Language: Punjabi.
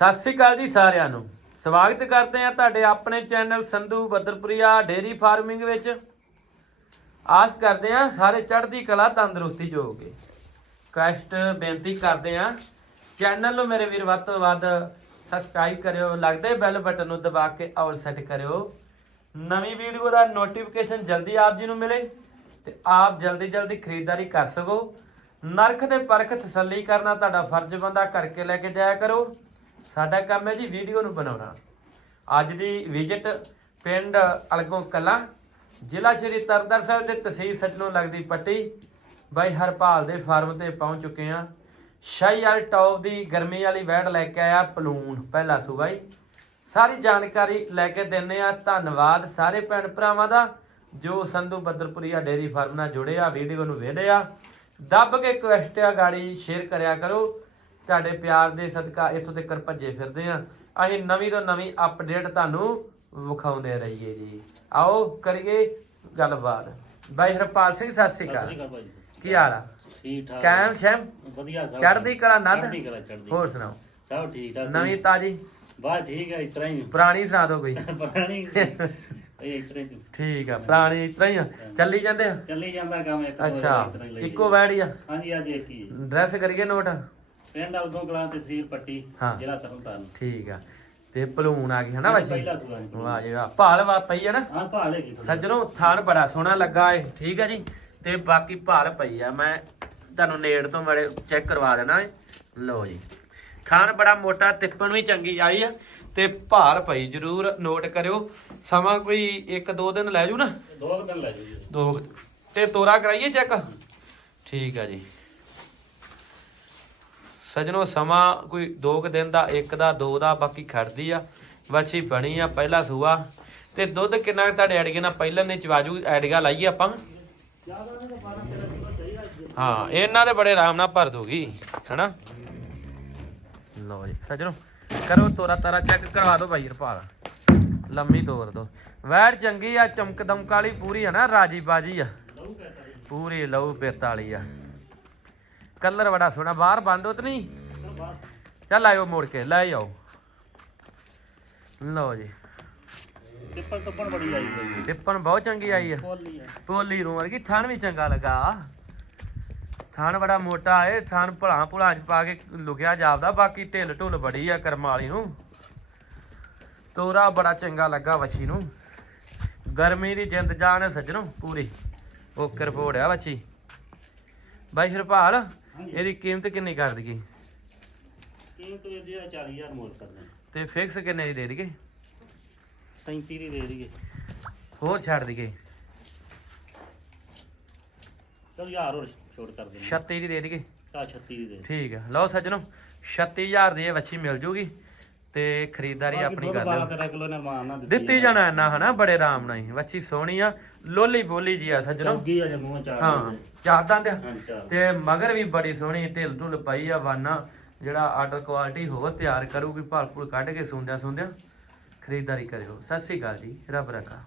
ਸਤਿ ਸ੍ਰੀ ਅਕਾਲ ਜੀ ਸਾਰਿਆਂ ਨੂੰ। ਸਵਾਗਤ ਕਰਦੇ ਹਾਂ ਤੁਹਾਡੇ ਆਪਣੇ channel Sandhu Badarpuria dairy farming ਵਿੱਚ। ਆਸ ਕਰਦੇ ਹਾਂ ਸਾਰੇ ਚੜ੍ਹਦੀ ਕਲਾ ਤੰਦਰੁਸਤੀ ਜੋਗੇ ਕਸ਼ਟ ਬੇਨਤੀ ਕਰਦੇ ਹਾਂ, ਚੈਨਲ ਨੂੰ ਮੇਰੇ ਵੀਰ ਵੱਧ ਤੋਂ ਵੱਧ ਸਬਸਕ੍ਰਾਈਬ ਕਰਿਓ, ਲੱਗਦੇ ਬੈਲ ਬਟਨ ਨੂੰ ਦਬਾ ਕੇ ਆਲ ਸੈੱਟ ਕਰਿਓ। ਨਵੀਂ ਵੀਡੀਓ ਦਾ ਨੋਟੀਫਿਕੇਸ਼ਨ ਜਲਦੀ ਆਪ ਜੀ ਨੂੰ ਮਿਲੇ ਤੇ ਆਪ ਜਲਦੀ ਜਲਦੀ ਖਰੀਦਦਾਰੀ ਕਰ ਸਕੋ। ਨਰਖ ਤੇ ਪਰਖ ਤਸੱਲੀ ਕਰਨਾ ਤੁਹਾਡਾ ਫਰਜ਼ ਬੰਦਾ ਕਰਕੇ ਲੈ ਕੇ ਜਾਇਆ ਕਰੋ। ਸਾਡਾ ਕੰਮ ਹੈ ਜੀ ਵੀਡੀਓ ਨੂੰ ਬਣਾਉਣਾ। ਅੱਜ ਦੀ ਵਿਜ਼ਿਟ ਪਿੰਡ ਅਲਗੋਂ ਕਲਾਂ, ਜ਼ਿਲ੍ਹਾ ਸ਼੍ਰੀ ਤਰਨਤਾਰਨ ਸਾਹਿਬ ਦੇ ਤਹਿਸੀਲ ਸੱਜਣੋਂ ਲੱਗਦੀ ਪੱਟੀ। ਬਾਈ ਹਰਪਾਲ ਦੇ ਫਾਰਮ ਤੇ ਪਹੁੰਚ ਚੁੱਕੇ ਆ ਸ਼ਾਹੀ ਵਾਲੀ ਟੌਪ ਦੀ ਗਰਮੀ ਵਾਲੀ ਵੈੜ ਲੈ ਕੇ ਆਇਆ ਪਲੂਨ, ਪਹਿਲਾ ਸੂਬਾਈ ਸਾਰੀ ਜਾਣਕਾਰੀ ਲੈ ਕੇ ਦਿੰਨੇ ਆ ਧੰਨਵਾਦ ਸਾਰੇ ਭੈਣ ਭਰਾਵਾਂ ਦਾ, ਜੋ ਸੰਧੂ ਬੱਦਰਪੁਰੀਆ ਡੇਰੀ ਫਾਰਮ ਨਾਲ ਜੁੜੇ ਆ, ਵੀਡੀਓ ਨੂੰ ਵੇਖਦੇ ਆ। ਦੱਬ ਕੇ ਕੁਐਸਟ ਆ, ਗਾੜੀ ਸ਼ੇਅਰ ਕਰਿਆ ਕਰੋ। ਤੁਹਾਡੇ ਪਿਆਰ ਦੇ ਸਦਕਾ ਇੱਥੋਂ ਤੱਕ ਭੱਜੇ ਫਿਰਦੇ ਆ। ਅਸੀਂ ਨਵੀਂ ਤੋਂ ਨਵੀਂ ਅਪਡੇਟ ਤੁਹਾਨੂੰ ਵਿਖਾਉਂਦੇ ਰਹੀਏ ਜੀ। ਆਓ ਕਰੀਏ ਗੱਲਬਾਤ। ਬਾਈ ਹਰਪਾਲ ਸਿੰਘ ਸਤਿ ਸ਼੍ਰੀ ਅਕਾਲ। ਕੀ ਹਾਲ ਆ? ਠੀਕ ਠਾਕ। ਕਾਇਮ ਸ਼ੈਮ? ਵਧੀਆ ਸਭ ਚੜ੍ਹਦੀ ਕਲਾ ਨੰਦ ਚੜ੍ਹਦੀ ਕਲਾ ਚੜ੍ਹਦੀ ਹੋਰ ਸੁਣਾਓ? ਸਭ ਠੀਕ ਠਾਕ। ਨਵੀਂ ਤਾਜੀ? ਬਾਤ ਠੀਕ ਹੈ ਇਸ ਤਰ੍ਹਾਂ ਹੀ। ਪੁਰਾਣੀ ਸੁਣਾ ਦਿਓ ਕੋਈ। ਪੁਰਾਣੀ ਠੀਕ ਆ ਪੁਰਾਣੀ ਇਸ ਤਰ੍ਹਾਂ ਹੀ ਆ। ਚੱਲੀ ਜਾਂਦੇ ਆ? ਚੱਲੀ ਜਾਂਦਾ ਕੰਮ ਇੱਕ ਅੱਛਾ ਇੱਕੋ ਵੈੜ ਹੀ ਆ? ਹਾਂਜੀ ਅੱਜ ਇੱਕ ਹੀ ਹੈ। ਡਰੈਸ ਕਰੀਏ ਨੋਟ? ਪਿੰਡ ਅਲਗੋਂ ਕਲਾਂ ਤੇ ਸੀਰ ਪੱਟੀ ਹਾਂ। ਜ਼ਿਲ੍ਹਾ ਤਰਨਤਾਰਨ। ਠੀਕ ਆ। ਤੇ ਭਲੂਣ ਆ ਗਈ ਹਨਾ ਵੈਸੇ? ਪਹਿਲਾ ਸੂਆ ਜੀ। ਵਾਹ ਜੀ ਵਾਹ। ਭਾਲ ਵਾ ਪਈ ਆ ਨਾ? ਹਾਂ ਭਾਲ ਹੈਗੀ ਥੋੜ੍ਹੀ। ਸੱਜਣੋ ਥਾਣ ਬੜਾ ਸੋਹਣਾ ਲੱਗਾ ਏ ਠੀਕ ਆ ਜੀ। ਤੇ ਬਾਕੀ ਭਾਲ ਪਈ ਆ ਮੈਂ ਤੁਹਾਨੂੰ ਨੇੜ ਤੋਂ ਬੜੇ ਚੈੱਕ ਕਰਵਾ ਦੇਣਾ ਏ। ਲਓ ਜੀ। ਥਾਣ ਬੜਾ ਮੋਟਾ ਤਿੱਪਣ ਵੀ ਚੰਗੀ ਆਈ ਆ। ਤੇ ਭਾਲ ਪਈ ਜਰੂਰ ਨੋਟ ਕਰਿਓ। ਸਮਾਂ ਕੋਈ 1-2 ਦਿਨ ਲੈ ਜੂ ਨਾ? ਦੋ ਕੁ ਦਿਨ ਲੈ ਜਾਓ ਜੀ। ਦੋ ਕੁ- ਤੇ ਤੋਰਾ ਕਰਾਈਏ ਚੈੱਕ? ਠੀਕ ਆ ਜੀ। ਸਜਣੋ ਸਮਾਂ ਕੋਈ 2 ਕੁ ਦਿਨ ਦਾ, ਇੱਕ ਦਾ, ਦੋ ਦਾ, ਬਾਕੀ ਖੜਦੀ ਆ, ਵੱਛੀ ਬਣੀ ਆ, ਪਹਿਲਾ ਸੂਆ। ਤੇ ਦੁੱਧ ਕਿੰਨਾ ਕੁ ਤੁਹਾਡੇ ਐਡਗੇ ਨਾਲ ਪਹਿਲਾਂ ਨੇ ਚਵਾਜੂ ਐਡਗਾ ਲਾਈਏ ਆਪਾਂ? ਹਾਂ, ਇਹਨਾਂ ਦੇ ਬੜੇ ਆਰਾਮ ਨਾਲ ਭਰ ਦੂਗੀ, ਹਨਾ? ਲਓ ਜੀ, ਸਜਣੋ, ਕਰੋ ਤੋਰਾ ਤਾਰਾ ਚੈੱਕ ਕਰਵਾ ਦਿਓ ਭਾਈ ਰਪਾਲ ਲੰਮੀ ਤੋਰ ਦੋ ਵੈੜ ਚੰਗੀ ਆ ਚਮਕ ਦਮਕ ਵਾਲੀ ਪੂਰੀ ਆ ਨਾ, ਰਾਜੀ ਬਾਜੀ ਆ। ਪੂਰੀ ਲਹੂ ਪਿੱਤ ਵਾਲੀ ਆ। ਕਲਰ ਬੜਾ ਸੋਹਣਾ ਬਾਹਰ ਬੰਦ ਹੋਤ ਨਹੀਂ? ਚੱਲ ਆਇਓ ਮੋੜ ਕੇ ਲੈ ਆਓ। ਲਓ ਜੀ। ਟਿੱਪਣ ਟੁੱਪਣ ਬੜੀ ਆਈ ਭਾਈ ਟਿੱਪਣ ਬਹੁਤ ਚੰਗੀ ਆਈ ਆ। ਆ। ਪੋਲੀ ਰੂ ਵਰਗੀ ਥਣ ਵੀ ਚੰਗਾ ਲੱਗਾ। ਥਣ ਬੜਾ ਮੋਟਾ ਏ ਥਣ ਭਲਾ ਭੁਲਾ ਚ ਪਾ ਕੇ ਲੁਕਿਆ ਜਾਪਦਾ ਬਾਕੀ ਢਿੱਲ ਢੁੱਲ ਬੜੀ ਆ ਕਰਮ ਵਾਲੀ ਨੂੰ। ਤੋਰਾ ਬੜਾ ਚੰਗਾ ਲੱਗਾ ਵਛੀ ਨੂੰ। ਗਰਮੀ ਦੀ ਜਿੰਦ ਜਾਨ ਹੈ ਸੱਜਣੋ ਪੂਰੀ। ਓਕਰ ਫੋੜਿਆ ਵਛੀ। ਬਾਈ ਹਰਪਾਲ ਇਹਦੀ ਕੀਮਤ ਕਿੰਨੀ ਕਰ ਦਈਏ? ਕੀਮਤ ਵੀ ਜੀ 40000 ਮੋਲ ਕਰਨਾ ਤੇ ਫਿਕਸ ਕਿੰਨੇ ਦੀ ਦੇ ਦਈਏ? 37 ਦੀ ਦੇ ਦਈਏ। ਹੋਰ ਛੱਡ ਦਈਏ। ਚਲ ਯਾਰ ਹੋਰ ਛੋਟ ਕਰ ਦਿੰਦੇ 36 ਦੀ ਦੇ ਦਈਏ। ਆ 36 ਦੀ ਦੇ ਠੀਕ ਆ। ਲਓ ਸੱਜਣੋ 36000 ਦੀ ਇਹ ਵੱਛੀ ਮਿਲ ਜੂਗੀ ਤੇ ਖਰੀਦਦਾਰੀ ਆਪਣੀ ਕਰ ਲਿਓ 12 ਕਿਲੋ ਨੇ ਮਾਨ ਨਾ ਦਿੱਤੀ ਜਾਣਾ ਇੰਨਾ ਹਨਾ ਬੜੇ ਆਰਾਮ ਨਾਲ ਹੀ। ਵੱਛੀ ਸੋਹਣੀ ਆ ਲੋਲੀ ਬੋਲੀ ਜੀ ਆ ਸੱਜਣੋ। ਚੌਗੀ ਆ ਜੇ ਮੂੰਹ ਚਾਰ ਹਾਂ ਚਾਰ ਦੰਦ ਆ। ਹਾਂ ਚਾਰ। ਤੇ ਮਗਰ ਵੀ ਬੜੀ ਸੋਹਣੀ ਢਿੱਲ ਢੁੱਲ ਪਈ ਆ ਵਾਨਾ। ਜਿਹੜਾ ਆਰਡਰ ਕੁਆਲਿਟੀ ਹੋਵੇ ਤਿਆਰ ਕਰੂਗੀ ਭਾਲ ਭੁਲ ਕੱਢ ਕੇ ਸੁੰਦਿਆਂ ਸੁੰਦਿਆਂ ਖਰੀਦਦਾਰੀ ਕਰਿਓ। ਸਤਿ ਸ੍ਰੀ ਅਕਾਲ ਜੀ। ਰੱਬ ਰੱਖਾ।